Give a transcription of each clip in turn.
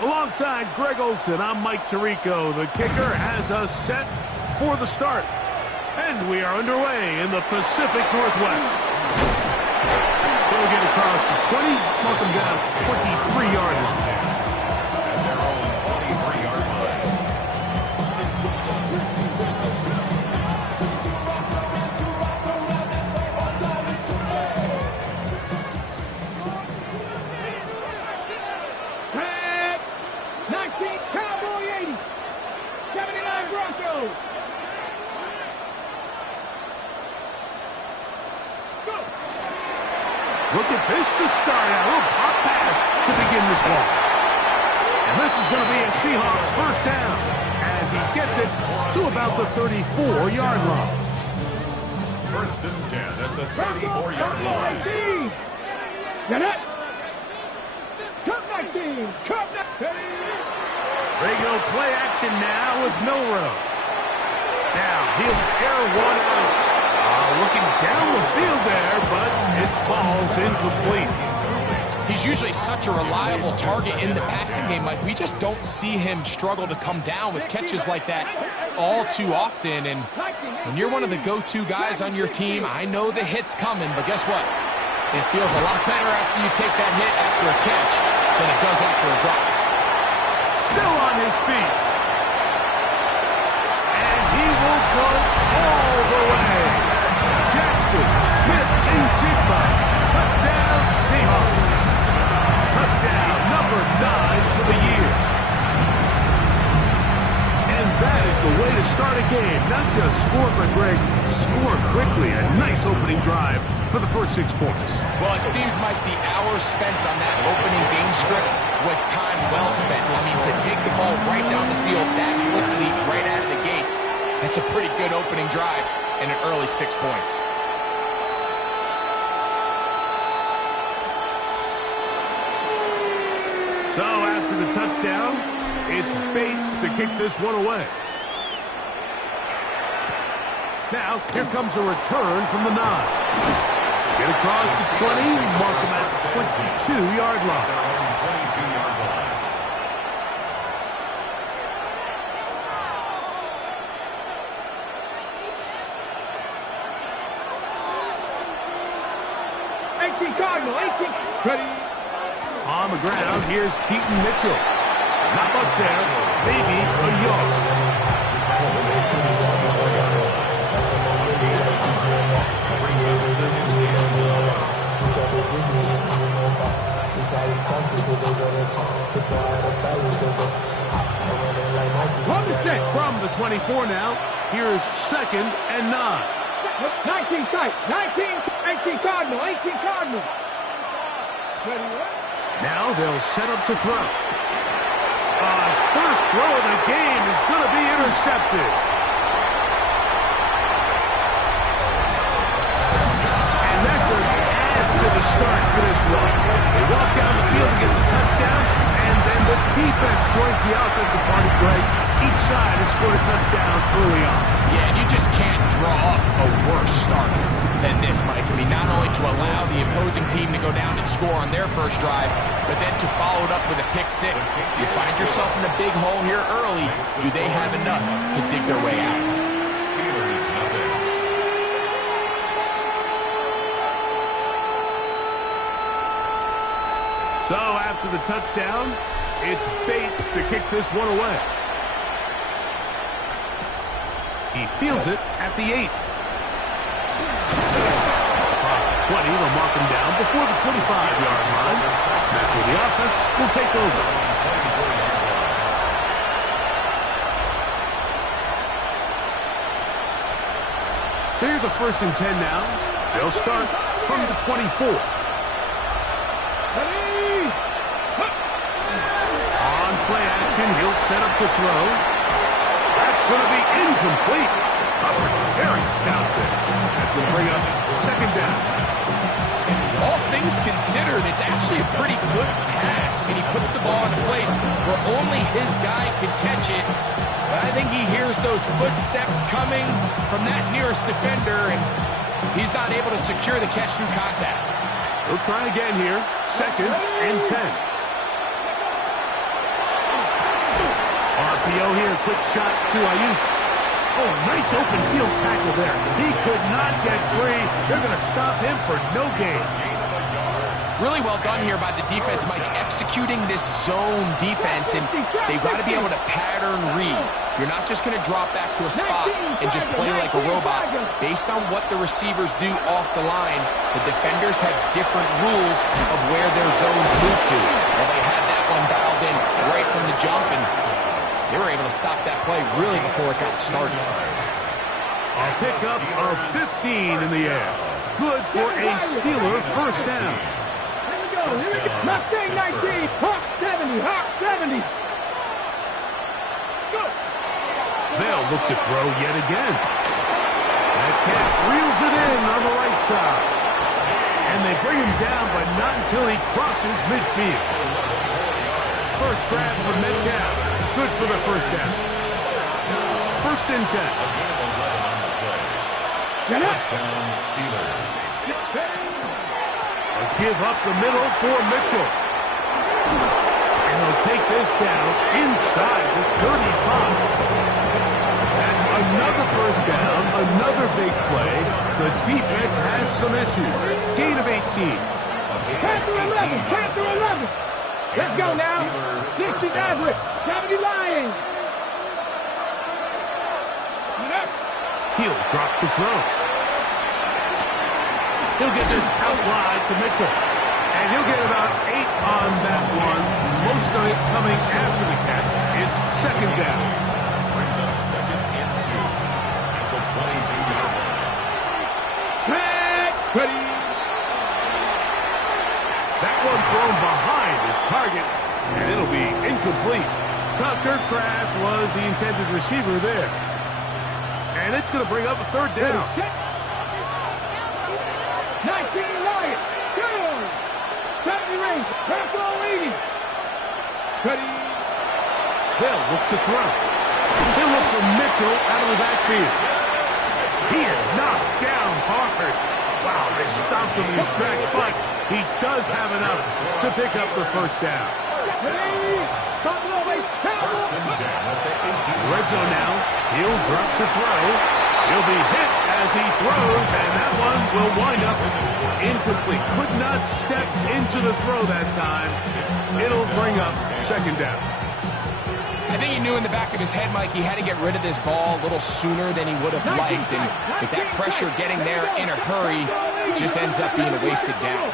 Alongside Greg Olson, I'm Mike Tirico. The kicker has us set for the start. And we are underway in the Pacific Northwest. They'll get across the 20, mark them down to 23-yard line. Look at this to start out. A little pop pass to begin this one. And this is going to be a Seahawks first down as he gets it to about the 34-yard line. First and 10 at the 34-yard line. Regular play action now with Milrow. Now he'll air one out. Looking down the field there, but it falls incomplete. He's usually such a reliable target in the passing game, Mike. We just don't see him struggle to come down with catches like that all too often. And when you're one of the go-to guys on your team, I know the hit's coming, but guess what? It feels a lot better after you take that hit after a catch than it does after a drop. Still on his feet. And he will go all the way. Smith and Jigba. Touchdown, Seahawks. Touchdown number 9 for the year. And that is the way to start a game. Not just score, but Greg, score quickly. A nice opening drive for the first 6 points. Well, it seems like the hours spent on that opening game script was time well spent. I mean, to take the ball right down the field that quickly, right out of the gates, that's a pretty good opening drive and an early 6 points. So after the touchdown, it's Bates to kick this one away. Now, here comes a return from the 9. Get across the 20, mark him at the 22-yard line. 22-yard line. Cardinal, ready. On the ground, here's Keaton Mitchell. Not much there, maybe a yard. From the 24 now, here's 2nd and 9. 19 sight, 18 Cardinal, 18 Cardinal. Now they'll set up to throw. First throw of the game is going to be intercepted. And that just adds to the start for this one. They walk down the field to get the touchdown, and then the defense joins the offensive party, Greg. Each side has scored a touchdown early on. Yeah, and you just can't draw up a worse start than this, Mike. I mean, not only to allow the opposing team to go down and score on their first drive, but then to follow it up with a pick 6. You find yourself in a big hole here early. Do they have enough to dig their way out? Steelers, nothing. So after the touchdown, it's Bates to kick this one away. He feels it at the 8. Across the 20, they'll mark him down before the 25-yard line. That's where the offense will take over. So here's a 1st and 10 now. They'll start from the 24. On play action, he'll set up to throw. That's going to be incomplete. Very stout there. That's going to bring up 2nd down. All things considered, it's actually a pretty good pass. I mean, he puts the ball in a place where only his guy can catch it. But I think he hears those footsteps coming from that nearest defender, and he's not able to secure the catch through contact. He'll try again here. 2nd and 10. RPO here, quick shot to Ayuk. Oh, nice open field tackle there. He could not get free. They're going to stop him for no gain. Really well done here by the defense, Mike, executing this zone defense, and they've got to be able to pattern read. You're not just going to drop back to a spot and just play like a robot. Based on what the receivers do off the line, the defenders have different rules of where their zones move to. Well, they had that one dialed in right from the jump, and they were able to stop that play really before it got started. A pickup of 15 in the air. Good for a Steeler first down. Mustang 19, Hawk 70, Hawk 70. Go. They'll look to throw yet again. Metcalf reels it in on the right side. And they bring him down, but not until he crosses midfield. First grab for Metcalf. Good for the first down. First and 10. First down, Steelers. Give up the middle for Mitchell. And they'll take this down inside the 35. That's another first down, another big play. The defense has some issues. Gain of 18. Panther 11, Panther 11. Let's go now. 60 Maverick, 70 Lions. He'll drop to throw. He'll get this out wide to Mitchell. And he'll get about 8 on that one. Most of it coming after the catch. It's second down. Brings up second and 2 at the 22-yard line. Ready. That one thrown behind his target. And it'll be incomplete. Tucker Kraft was the intended receiver there. And it's going to bring up a third down. 19 Lions, good. 70 Rangers, pass all 80. Ready. They'll look to throw. He'll look for Mitchell out of the backfield. He is knocked down hard. Wow, they stomped him in his tracks, but he does have enough to pick up the first down. First and 10 at the 18. Red zone now. He'll drop to throw. He'll be hit as he throws, and that one will wind up incomplete. Could not step into the throw that time. It'll bring up second down. I think he knew in the back of his head, Mike, he had to get rid of this ball a little sooner than he would have liked. And with that pressure getting there in a hurry, it just ends up being a wasted down.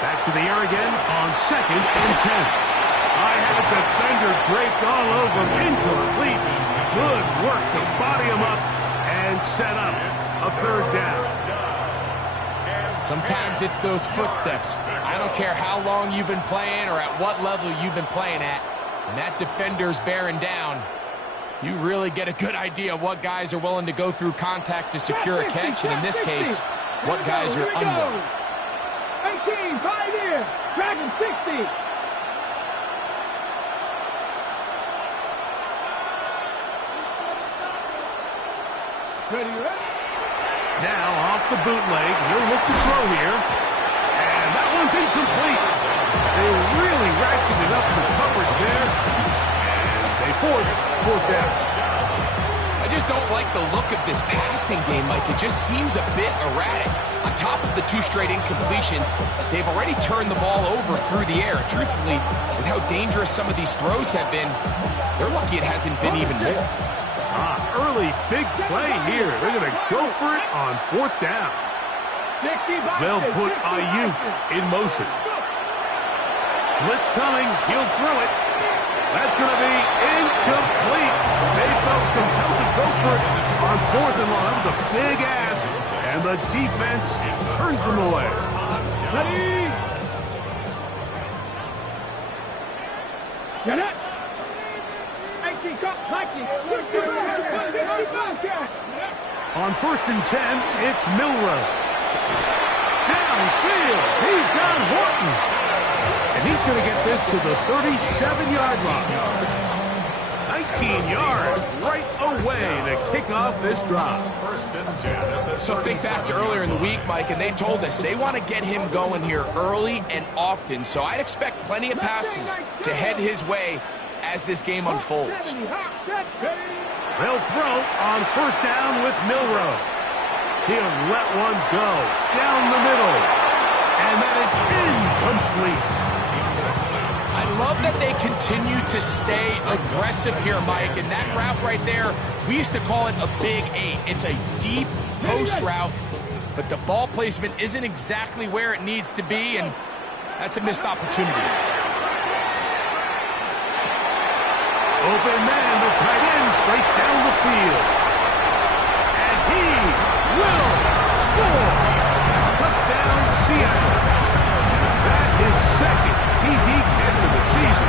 Back to the air again on second and 10. I had a defender draped all over him. Incomplete. Good work to body him up and set up a third down. Sometimes it's those footsteps. I don't care how long you've been playing or at what level you've been playing at. When that defender's bearing down, you really get a good idea of what guys are willing to go through contact to secure a catch, and in this case, what guys are unwilling. 18, 5 years, Dragon 60. Ready. Now off the bootleg, he'll look to throw here. And that one's incomplete. They really ratcheted up the coverage there. And they force fourth down. I just don't like the look of this passing game, Mike. It just seems a bit erratic. On top of the 2 straight incompletions, they've already turned the ball over through the air. Truthfully, with how dangerous some of these throws have been, they're lucky it hasn't been even more. Early big play here. They're going to go for it on fourth down. They'll put Ayuk in motion. Blitz coming. He'll throw it. That's going to be incomplete. They felt compelled to go for it on fourth and long. That was a big ask, and the defense turns them away. Ready. Get it. On first and 10, it's Milrow. Downfield, he's got Horton. And he's going to get this to the 37-yard line. 18 yards right away to kick off this drive. So think back to earlier in the week, Mike, and they told us they want to get him going here early and often. So I'd expect plenty of passes to head his way as this game unfolds. They'll throw on first down with Milroe. He'll let one go down the middle. And that is incomplete. I love that they continue to stay aggressive here, Mike. And that route right there, we used to call it a big 8. It's a deep post route, but the ball placement isn't exactly where it needs to be, and that's a missed opportunity. Open man, the tight end, straight down the field. And he will score. Touchdown, Seattle. That is second TD catch of the season.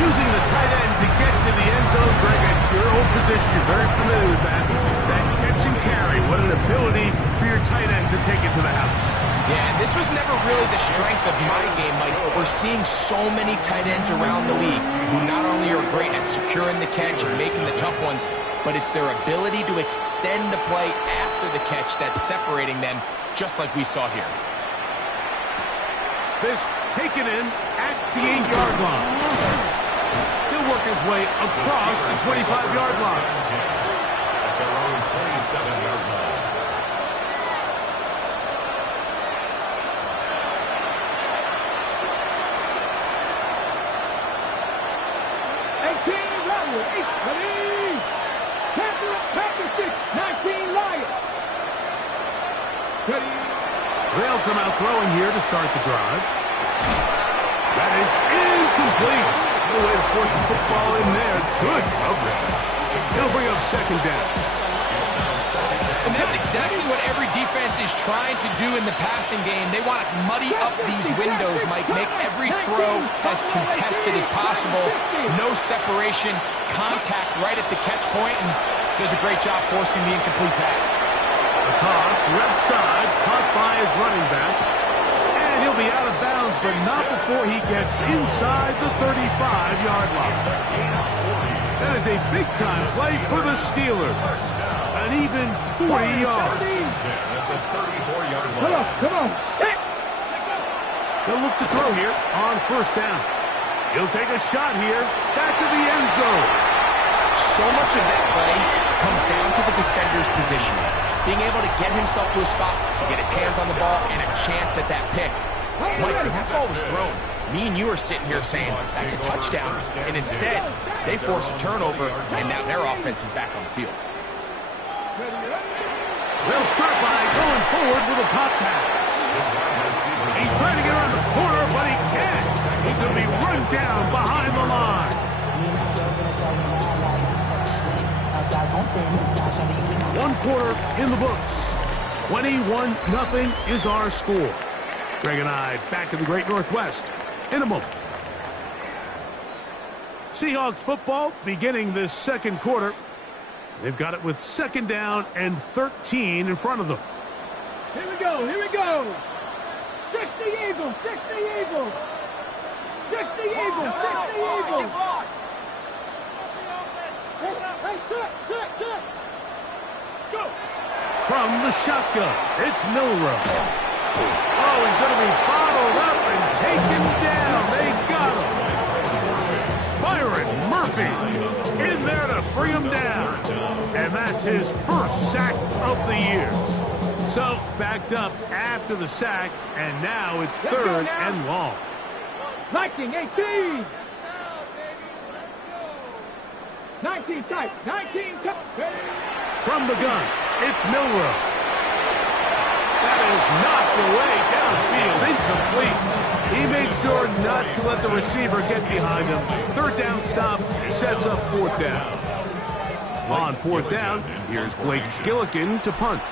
Using the tight end to get to the end zone, Greg, at your old position, you're very familiar with that. That catch and carry, what an ability for your tight end to take it to the house. Yeah, and this was never really the strength of my game, Mike. We're seeing so many tight ends around the league who not only are great at securing the catch and making the tough ones, but it's their ability to extend the play after the catch that's separating them, just like we saw here. This taken in at the 8-yard line. He'll work his way across the 25-yard line. At their own 27-yard line. They'll come out throwing here to start the drive. That is incomplete. No way to force the football in there. Good coverage. He'll bring up second down. And that's exactly what every defense is trying to do in the passing game. They want to muddy up these windows, Mike, make every throw as contested as possible. No separation, contact right at the catch point, and does a great job forcing the incomplete pass. A toss, left side, caught by his running back. And he'll be out of bounds, but not before he gets inside the 35-yard line. That is a big-time play for the Steelers. An even 40 yards. Come on. He'll look to throw here on first down. He'll take a shot here, back to the end zone. So much of that play comes down to the defender's positioning. Being able to get himself to a spot, to get his hands on the ball, and a chance at that pick. Mike, if that ball was thrown, me and you are sitting here saying, that's a touchdown. And instead, they force a turnover, and now their offense is back on the field. They'll start by going forward with a pop pass. He's trying to get around the corner, but he can't. He's going to be run down behind the line. 1 quarter in the books. 21-0 is our score. Greg and I back in the Great Northwest in a moment. Seahawks football beginning this second quarter. They've got it with second down and 13 in front of them. Here we go. 60 Eagles. 60 Eagles. Hey, check. Let's go. From the shotgun, it's Milroe. Oh, he's going to be bottled up and taken down. They got him. Byron Murphy in there to bring him down. And that's his first sack of the year. So, backed up after the sack, and now it's third and long. 19-18. 19 tight. From the gun, it's Milroe. That is knocked away downfield, incomplete. He made sure not to let the receiver get behind him. Third down stop sets up fourth down. On fourth down, here's Blake Gillikin to punt,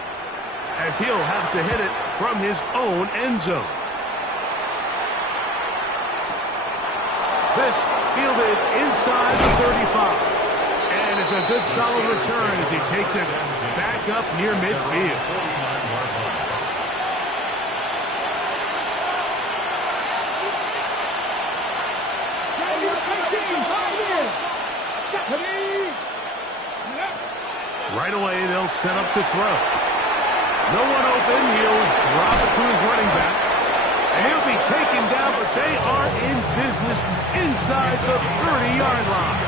as he'll have to hit it from his own end zone. This fielded inside the 35. And it's a good solid return as he takes it back up near midfield. Right away, they'll set up to throw. No one open. He'll drop it to his running back. And he'll be taken down, but they are in business inside the 30-yard line.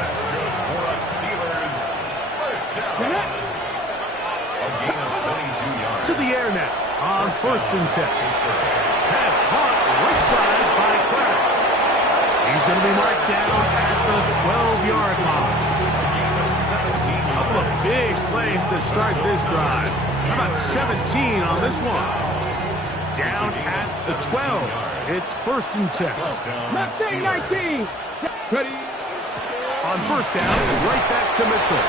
That's good for us Steelers. First down. A gain of 22 yards. To the air now on 1st and 10. Pass caught right side by Kraft. He's going to be marked down at the 12-yard line. A couple of big plays to start this drive. How about 17 on this one? Down at the 12. It's 1st and 10. 19. Ready. On 1st down, right back to Mitchell.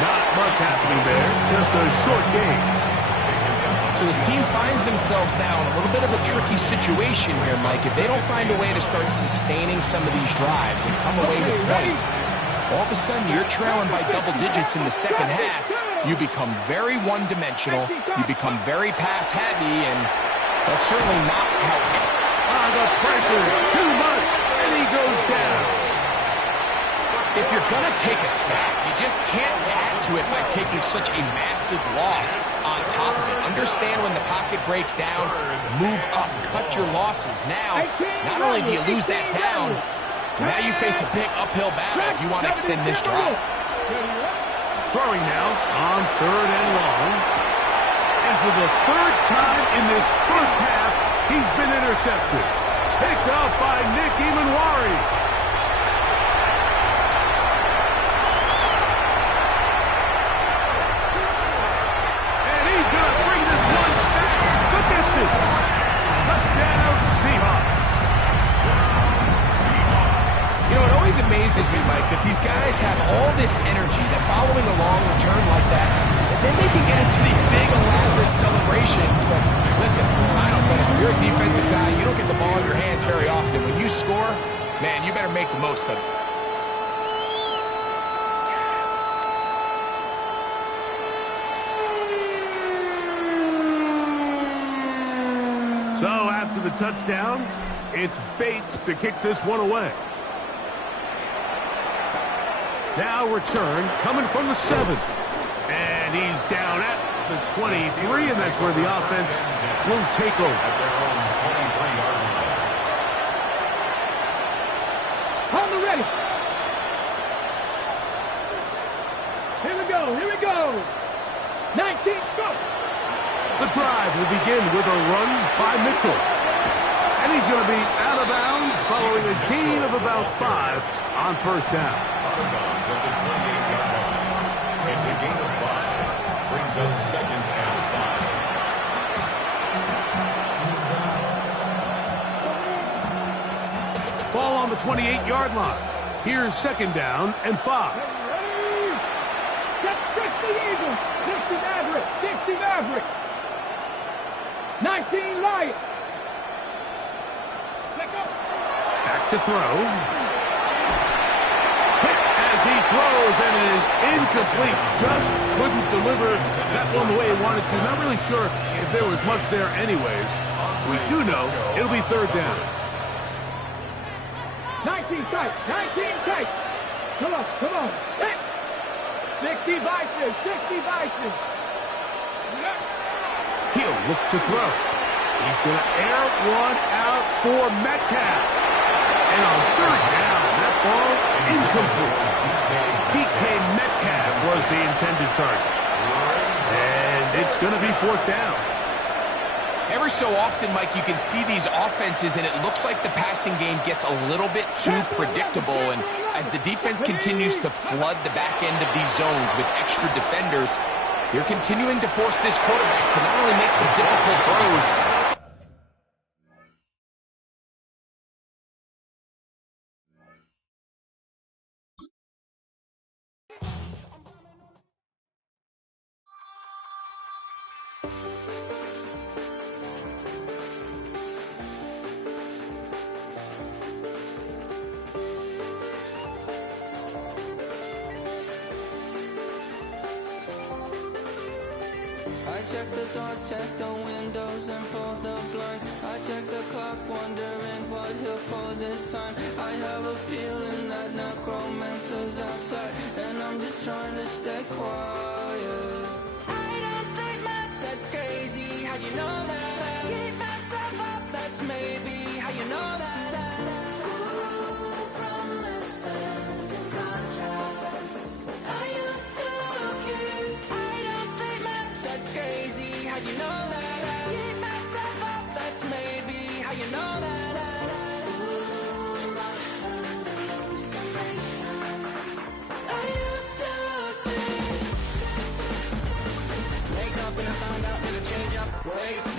Not much happening there. Just a short gain. So this team finds themselves now in a little bit of a tricky situation here, Mike. If they don't find a way to start sustaining some of these drives and come away with points, all of a sudden you're trailing by double digits in the second half. You become very one-dimensional. You become very pass-heavy, and that's certainly not helping. The pressure, too much, and he goes down. If you're going to take a sack, you just can't add to it by taking such a massive loss on top of it. Understand when the pocket breaks down, move up, cut your losses. Now, not only do you lose that down, now you face a big uphill battle if you want to extend this drive. Throwing now on 3rd and long. And for the 3rd time in this first half, he's been intercepted. Picked up by Nick Emanwari. Touchdown, Seahawks. You know, it always amazes me, Mike, that these guys have all this energy that following a long return like that, and then they can get into these big, elaborate celebrations. But listen, I don't blame you. You're a defensive guy. You don't get the ball in your hands very often. When you score, man, you better make the most of it. So after the touchdown, it's Bates to kick this one away. Now return coming from the 7. And he's down at the 23, and that's where the offense will take over. On the ready. Here we go. 19, go. The drive will begin with a run by Mitchell. And he's going to be out of bounds following a gain of about 5 on 1st down. Out of bounds at the 28-yard line. It's a gain of 5. Brings up 2nd and 5. Ball on the 28-yard line. Here's 2nd down and 5. That's 60 Eagles. 60 Maverick. 60 Maverick. 19 Lions. Back to throw. Hit as he throws, and it is incomplete. Just couldn't deliver that one the way he wanted to. Not really sure if there was much there anyways. We do know it'll be 3rd down. 19 tight. 19 tight. Come on. Hit. 60 Bison. 60 Bison. He'll look to throw. He's going to air one out for Metcalf. And on 3rd down, that ball incomplete. DK Metcalf was the intended target. And it's going to be 4th down. Every so often, Mike, you can see these offenses, and it looks like the passing game gets a little bit too predictable. And as the defense continues to flood the back end of these zones with extra defenders, they're continuing to force this quarterback to not only make some difficult throws, I check the doors, check the windows, and pull the blinds. I check the clock, wondering what he'll pull this time. I have a feeling that necromancer's outside, and I'm just trying to stay quiet. I don't stay much, that's crazy. How'd you know that? I keep myself up, that's maybe how you know that. Ooh, promises and contracts I used to keep. I don't stay much, that's crazy. How'd you know that? I keep myself up, that's maybe how you know that. Ooh, my hallucination I used to see. Wake up and I found out that I change up. Wait.